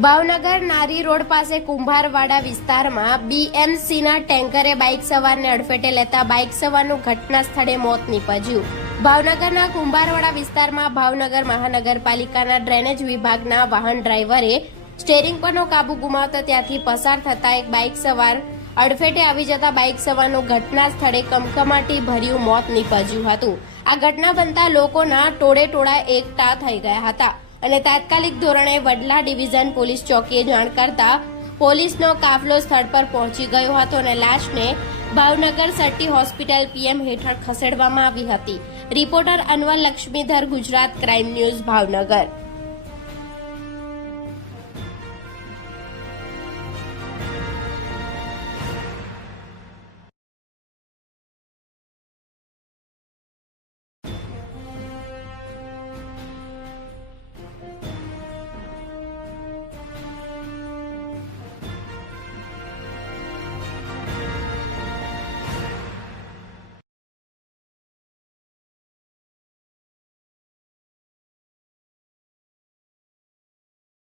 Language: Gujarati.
ભાવનગર નારી રોડ પાસે કુંભારવાડા વિસ્તારમાં બીએમસીના ટેન્કરે બાઇક સવારને અડફેટે લેતા બાઇક સવારનું ઘટના સ્થળે મોત નીપજ્યું. ભાવનગરના કુંભારવાડા વિસ્તારમાં ભાવનગર મહાનગરપાલિકાના ડ્રેનેજ વિભાગના વાહન ડ્રાઈવરે સ્ટેરિંગ પરનો કાબુ ગુમાવતા ત્યાંથી પસાર થતા એક બાઇક સવાર અડફેટે આવી જતા બાઇક સવારનું ઘટના સ્થળે કમકમાટી ભર્યું મોત નીપજ્યું હતું. આ ઘટના બનતા લોકોના ટોળે ટોળા એકઠા થઈ ગયા હતા. અને તાત્કાલિક ધોરણે વડલા ડિવિઝન પોલીસ ચોકીએ જાણ કરતા પોલીસનો કાફલો સ્થળ પર પહોંચી ગયો હતો અને લાશને ભાવનગર સટી હોસ્પિટલ પીએમ હેઠળ ખસેડવામાં આવી હતી. Reporter Anwar Laxmidhar, Gujarat crime news, Bhavnagar.